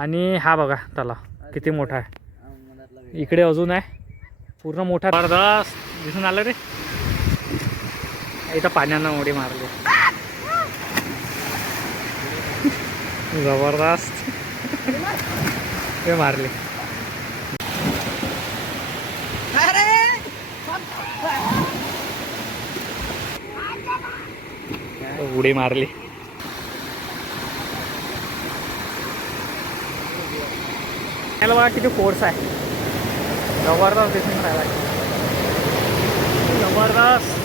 आणि हा बघा तलाव. किती मोठा आहे. इकडे अजून आहे. पूर्ण मोठा. जबरदस्त दिसून आलं रे. इथं पाण्यानं उडी मारली. जबरदस्त. ते मारली. उडी मारली. त्याला बघा किती फोर्स आहे. जबरदस्त दिसून राहिला जबरदस्त.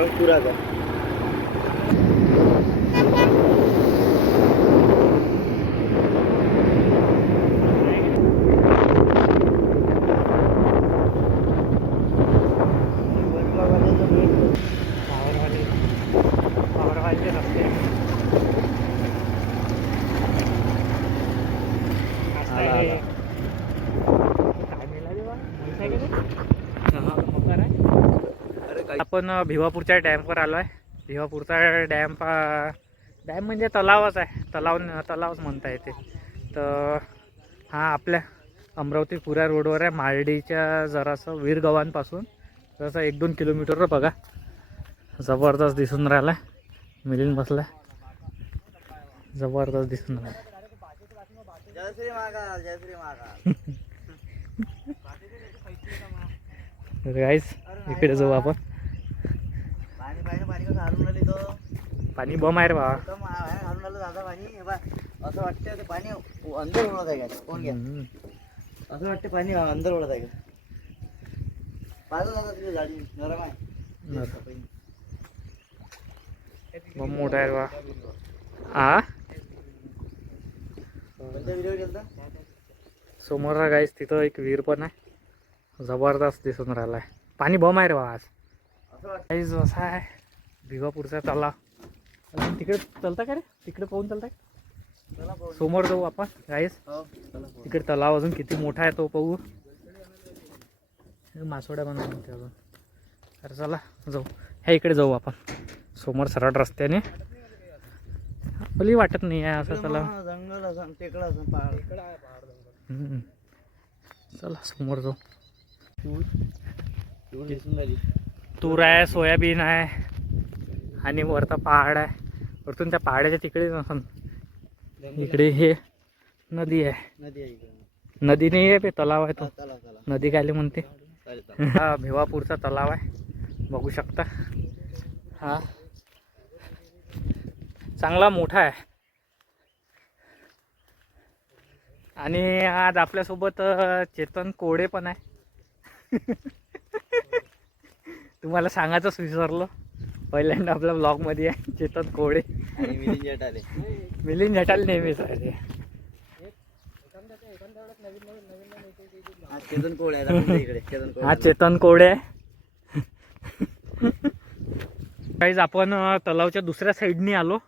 altura. आपण भिवापूरच्या डॅमवर आलो आहे भिवापूरचा डॅम पा डॅम म्हणजे तलावच आहे. तलाव तलावच म्हणता येते. तर हा आपल्या अमरावती पुऱ्या रोडवर आहे मार्डीच्या जरासं वीरगव्हाणपासून जसं एक दोन किलोमीटरवर बघा. जबरदस्त दिसून राहिला मिलिंद बसला जबरदस्त दिसून राहिला गाईस इकडे जाऊ आपण. पाणी पाणी पाणी कसं हलून आली तो. पाणी बम आहे रे बा एकदम बाहेर हलून आलं दादा पाणी. हे बा असं वाटतं ते पाणी अंदर ओढत आहे का? कोण घ्या? हम्म. असं वाटतं पाणी अंदर आहे का? पाहिलं दादा तुझी गाडी नरम आहे. नरम. बम मोठा आहे रे बा आ? समोर गाईस तिथं एक विहीर पण आहे. जबरदस्त दिसून राहिला आहे पाणी बम आहे रे बा आज. असं वाटतं असा आहे. भिवापूरचा तलाव. अजून तिकडे चलता का रे? तिकडे पाहून चालता का? चला. समोर जाऊ आपण गाईस हो चला. तिकडे तलाव अजून किती मोठा आहे तो पाहू. मासोड्या पण म्हणते अजून. तर चला जाऊ. ह्या इकडे जाऊ आपण. समोर सरळ रस्त्याने. आपली वाटत नाही आहे असं हम्म. चला समोर जाऊ. तूर आहे सोयाबीन आहे. आणि वरता पहाड आहे. वरतून त्या पहाडाच्या तिकडे नसन इकडे हे नदी आहे. नदी आहे इकडे. नदी नाही आहे तलाव आहे तो. चला चला नदी काय म्हणते. चालेल चालेल हा भिवापूरचा तलाव आहे. बघू शकता. हा. चांगला मोठा आहे. आणि आज आपल्यासोबत अ, चेतन कोडे पण आहे. तुम्हाला सांगायचंच विसरलो. पहिल्यांदा आपल्या ब्लॉगमध्ये आहे चेतन आणि मिलिंद जट आले मिलिंद झटाल नेहमीच आहे हा चेतन कोळे कोळे. हा चेतन कोडे काहीच आपण तलावच्या दुसऱ्या साईडनी आलो.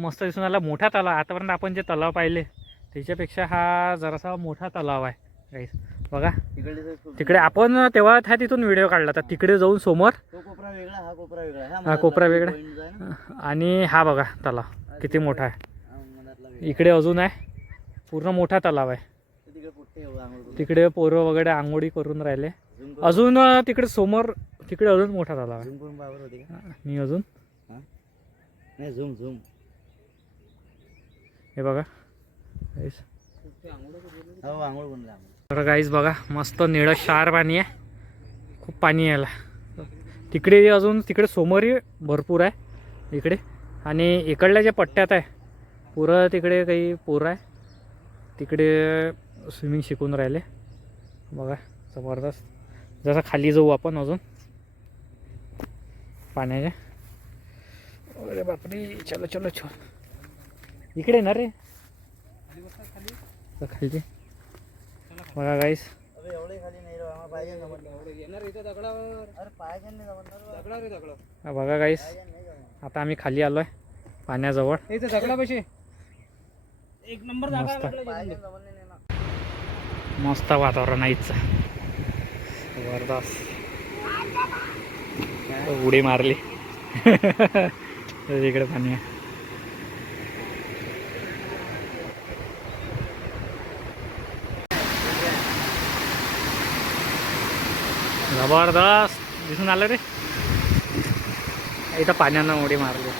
मस्त दिसून आला मोठा तलाव. आतापर्यंत आपण जे तलाव पाहिले त्याच्यापेक्षा हा जरासा मोठा तलाव आहे. काहीच बघा. तिकडे आपण तेव्हा त्या तिथून व्हिडिओ काढला तर तिकडे जाऊन समोर तो कोपरा वेगळा हा कोपरा वेगळा. हा कोपरा. आणि हा बघा तलाव किती मोठा आहे. इकडे अजून आहे. पूर्ण मोठा तलाव आहे. तिकडे पोरं वगैरे आंघोळी करून राहिले. अजून तिकडे समोर तिकडे अजून मोठा तलाव आहे. आणि अजून? हा? नाही झूम झूम. हे बघा. हो आंघोळ बनला तर गाईज बघा मस्त निळं शार पाणी आहे. खूप पाणी यायला तिकडे अजून तिकडे समोरही भरपूर आहे इकडे. आणि इकडल्या ज्या पट्ट्यात आहे पुरं तिकडे काही पोरं आहे. तिकडे स्विमिंग शिकून राहिले. बघा जबरदस्त. जसं खाली जाऊ आपण अजून. पाण्याच्या. अरे बापरे चलो चलो चलो. इकडे ना रे. तर खाली बघा गाईस बघा गाईस. आता आम्ही खाली आलो आहे पाण्याजवळ एक नंबर मस्त. मस्त वातावरण आहे इथचं जबरदस्त. उडी मारली. इकडे पाणी आहे. जबरदस्त. दिसून आलं रे. इथं पाण्यानं उडी मारली.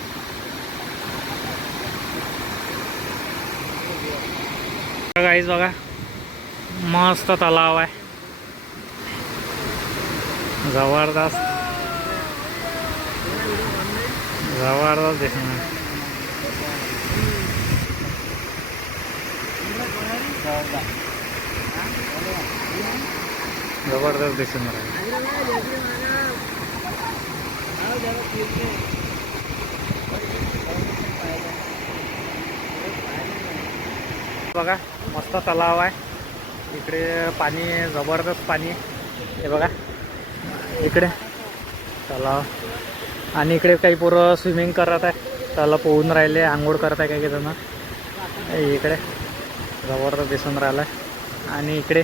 गाईज बघा. मस्त तलाव आहे. जबरदस्त. जबरदस्त दिसून आलं. जबरदस्त दिसून राहील बघा मस्त तलाव आहे. इकडे पाणी जबरदस्त पाणी. हे बघा इकडे तलाव. आणि इकडे काही पोरं स्विमिंग करत आहे तलाव पोहून राहिले आंघोळ करत आहे काही काही जण इकडे जबरदस्त दिसून राहिलं आहे आणि इकडे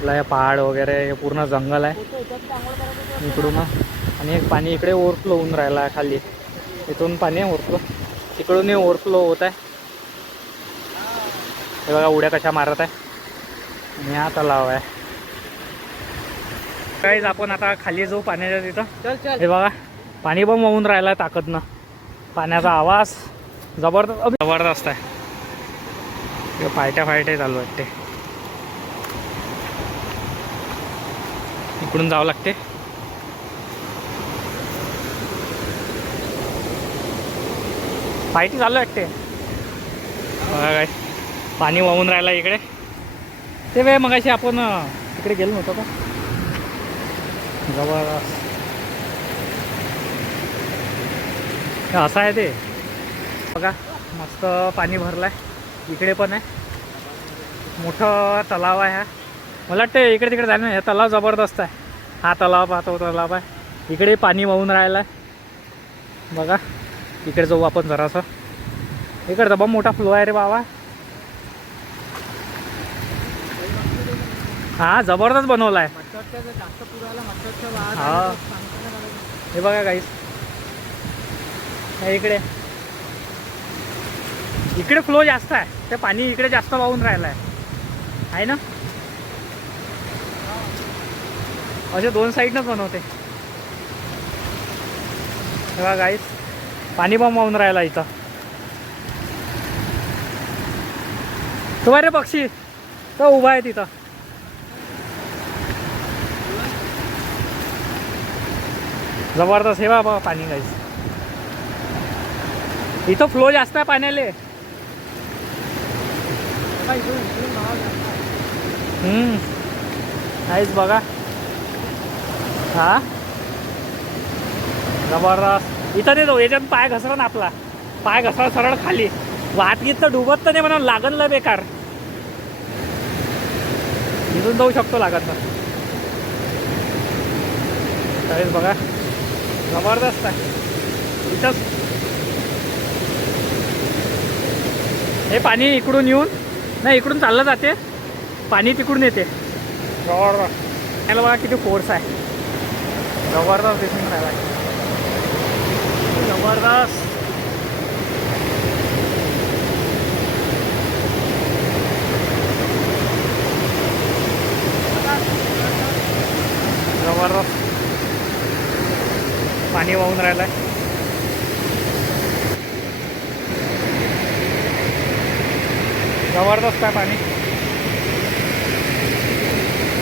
आपलं हे पहाड वगैरे हे पूर्ण जंगल आहे. इकडून आणि एक पाणी इकडे ओव्हरफ्लो होऊन राहिलं आहे खाली. इथून पाणी ओव्हरफ्लो तिकडूनही ओव्हरफ्लो होत आहे. हे बघा उड्या कशा मारत आहे. आणि हा तलाव आहे. काहीच आपण आता खाली जाऊ पाण्याच्या तिथं. चल चल. हे बघा पाणी पण वाहून राहिलं ताकदनं. पाण्याचा आवाज जबरदस्त जबरदस्त आहे. हे फायट्या फायट्या चालू वाटते इकडून जावं लागते. फायटी चालू वाटते. काय पाणी वाहून राहिलं इकडे. ते वेळ मगाशी आपण तिकडे गेलो नव्हतो का? जबरदस्त. असं आहे ते. बघा मस्त पाणी भरलं आहे इकडे पण आहे. मोठं तलाव आहे हा. मला वाटतं इकडे तिकडे जाणं हे तलाव जबरदस्त आहे. हा तलाव पाहतो तलाव आहे इकडे पाणी वाहून राहिलं आहे बघा इकडे जाऊ आपण जरासं. इकडे बा मोठा फ्लो आहे रे बाबा. हा जबरदस्त बनवला आहे हा. हे बघा काहीच इकडे. इकडे फ्लो जास्त आहे. ते पाणी इकडे जास्त वाहून राहिलं आहे आहे ना? असे दोन साईडनंच बनवते. हे बघा गाईस पाणी पण वाहून राहिला इथं. तो रे पक्षी. तो उभा आहे तिथं. जबरदस्त हे बाबा पाणी गाईस इथं फ्लो जास्त आहे पाण्याले. हम्म. काहीच बघा. हा? जबरदस्त. इथं नाही जाऊ याच्यात पाय घसरा ना आपला. पाय घसरा सरळ खाली. वाहतगीत तर डुबत तर नाही म्हणा लागन बेकार. इथून जाऊ शकतो लागत तर. बघा. जबरदस्त आहे. इथंच. हे पाणी इकडून येऊन नाही इकडून चाललं जाते. पाणी तिकडून येते. जबरदस्त. बघा किती फोर्स आहे. जबरदस्त दिसून राहिला. जबरदस्त जबरदस्त पाणी वाहून राहिलं आहे जबरदस्त आहे पाणी?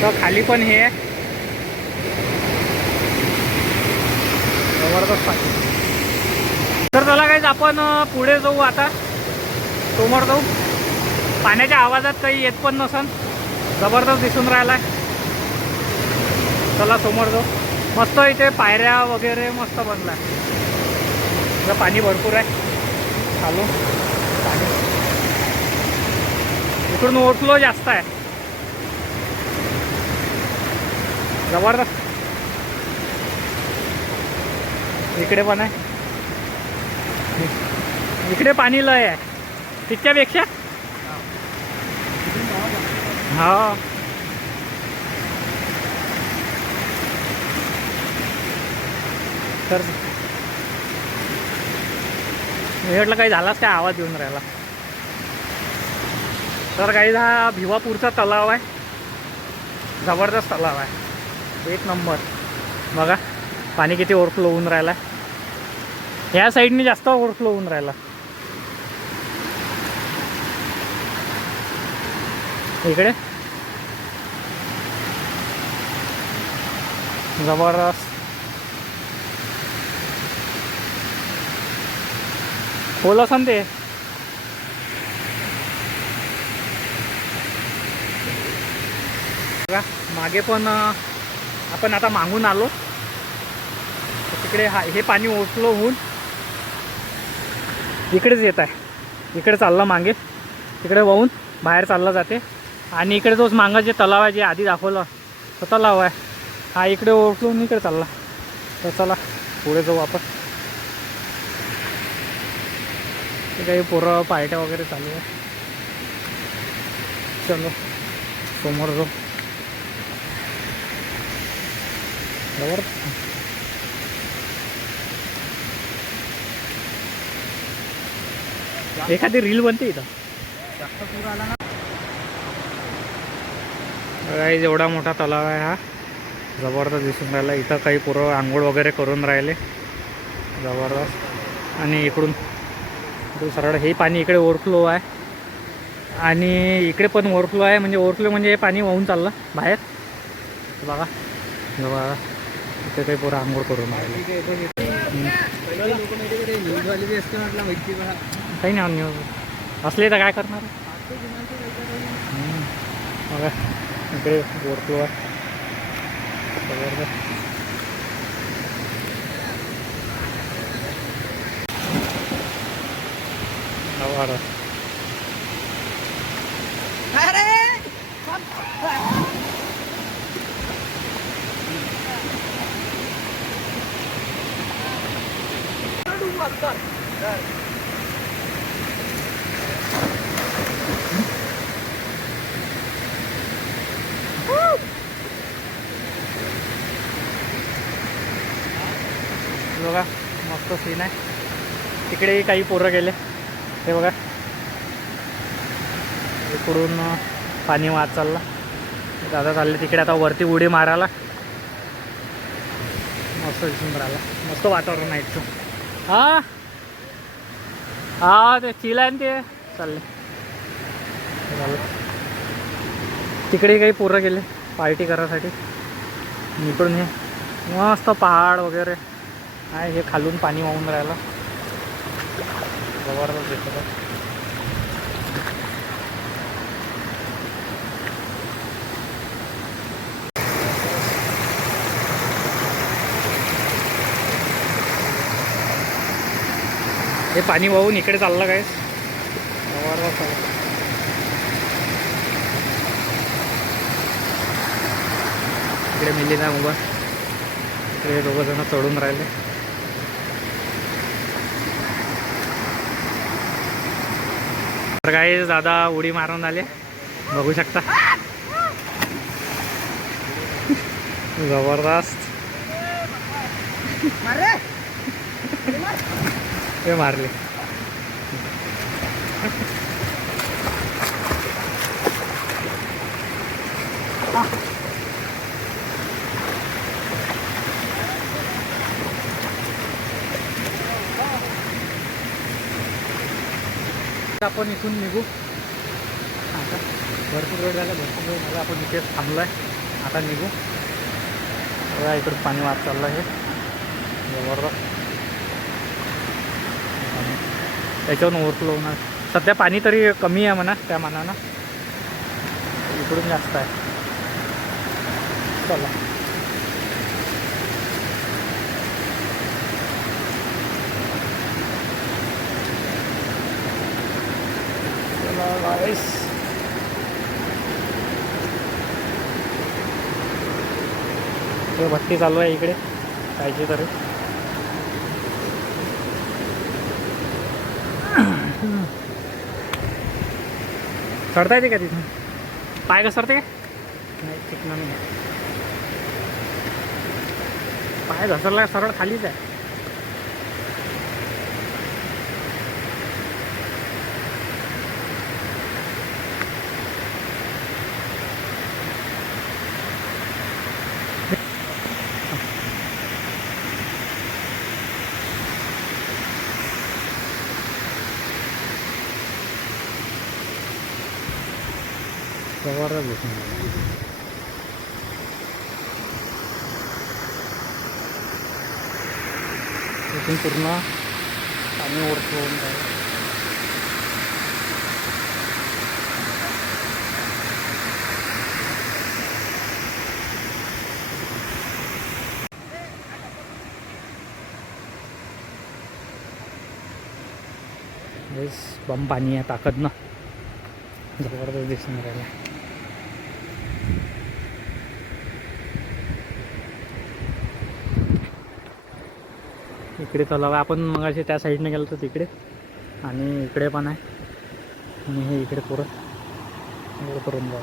तर खाली पण हे आहे. जबरदस्त पाणी तर चला काहीच आपण पुढे जाऊ आता. समोर जाऊ. पाण्याच्या आवाजात काही येत पण नसन. जबरदस्त दिसून राहिला चला समोर जाऊ. मस्त इथे पायऱ्या वगैरे मस्त बनलाय. तर पाणी भरपूर आहे. चालू पाणी. इकडून ओव्हरफ्लो जास्त आहे. जबरदस्त. इकडे पण आहे. इकडे पाणी लय आहे. तिच्यापेक्षा? हा. तर म्हटलं काही झालाच काय आवाज येऊन राहिला. तर काही हा भिवापूरचा तलाव आहे. जबरदस्त तलाव आहे. एक नंबर. बघा पाणी किती ओव्हरफ्लो होऊन राहिला ह्या साईडने जास्त ओव्हरफ्लो होऊन राहिला. इकडे. जबरदस्त. खोल असन ते. मागे पण आपण आता मागून आलो. तर तिकडे हा हे पाणी ओसलो होऊन इकडेच येत आहे. इकडे चालला मागे. तिकडे वाहून बाहेर चाललं जाते. आणि इकडे तोच मांगा जे तलाव आहे जे आधी दाखवलं तो तलाव आहे. हा इकडे ओळखून इकडे चालला. तर चला पुढे जाऊ आपण. ते काही पोरं पार्ट्या वगैरे चालू आहे. चलो समोर जाऊ. एखादी रील बनते इथं काही एवढा मोठा तलाव आहे हा जबरदस्त दिसून राहिला इथं काही पोरं आंघोळ वगैरे करून राहिले जबरदस्त आणि इकडून सरळ हे पाणी इकडे ओव्हरफ्लो आहे आणि इकडे पण ओव्हरफ्लो आहे म्हणजे ओव्हरफ्लो म्हणजे हे पाणी वाहून चाललं बाहेर बघा बघा इथे काही पोरं आंघोळ करून राहिले काही नाही न्यूज असले तर काय करणार? बघा इकडे ओव्हरफ्लो आहे जबरदस्त जबरदस्त बघा मस्त सीन आहे इकडे काही पोरं गेले. हे बघा. इकडून पाणी वाहत चालला. दादा चालले तिकडे आता वरती उडी मारायला. मस्त दिसून राहिला. मस्त वातावरण आहे इथून हा? हा ते चिल आहे ना ते. चालले. झालं. तिकडे काही पोरं गेले पार्टी करायसाठी. इकडून हे. मस्त पहाड वगैरे. आहे हे खालून पाणी वाहून राहिलं. जबरदस्त. हे पाणी वाहून इकडे चाललं काय. इकडे मिलीना उभा इकडे दोघं जण चढून राहिले तर काही दादा उडी मारून आले. बघू शकता. जबरदस्त. ते मारले. आपण इथून निघू. आता भरपूर वेळ झाला भरपूर वेळ झाला आपण इथेच थांबलो आहे आता निघू. बघा इकडं पाणी वाहत चाललं आहे जबरदस्त. आणि त्याच्यावरून ओव्हरफ्लो होणार. सध्या पाणी तरी कमी आहे म्हणा त्या मानानं. इकडून जास्त आहे. चला चला guys. भट्टी चालू आहे इकडे. पाहिजे तरी. चढता येते का तिथून? पाय घसरते का? नाही चिकना नाही. पाय घसरला सरळ खालीच आहे. जबरदस्त दिसून राहिलं. इथून पूर्ण पाणी ओढतो बम पाणी आहे ताकद ना जबरदस्त दिसून राहिला इकडे तलाव आहे. आपण मग असे त्या साईडने गेलो तर तिकडे. आणि इकडे पण आहे. आणि हे इकडे पुरं इकडे करून जाऊ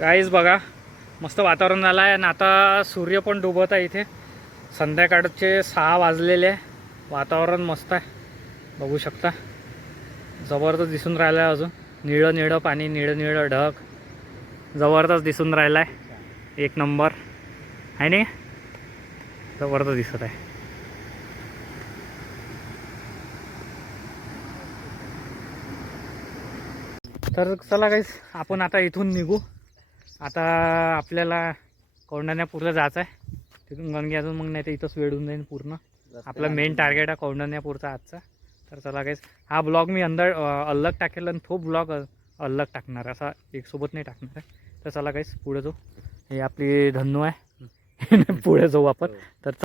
गाईज बघा मस्त वातावरण झालं आहे. आणि आता सूर्य पण डुबत आहे इथे. संध्याकाळचे सहा वाजलेले आहे. वातावरण मस्त आहे. बघू शकता. जबरदस्त दिसून राहिलं आहे अजून. निळं निळं पाणी निळं निळं ढग. जबरदस्त दिसून राहिलं आहे एक नंबर. आहे नाही? जबरदस्त दिसत आहे. तर चला काहीच आपण आता इथून निघू. आता आपल्याला कौंडण्यापूरला जायचं आहे तिथून गणगी अजून मग नाही तर इथंच वेळून जाईन पूर्ण. आपला मेन टार्गेट आहे कौंडण्यापूरचा आजचा. तर चला काहीच हा ब्लॉग मी अंदर अलग टाकेल आणि तो ब्लॉग अलग टाकणार असा एक सोबत नाही टाकणार आहे. तर चला काहीच पुढे जाऊ. हे आपली धन्नू आहे. पुढे जाऊ आपण. तर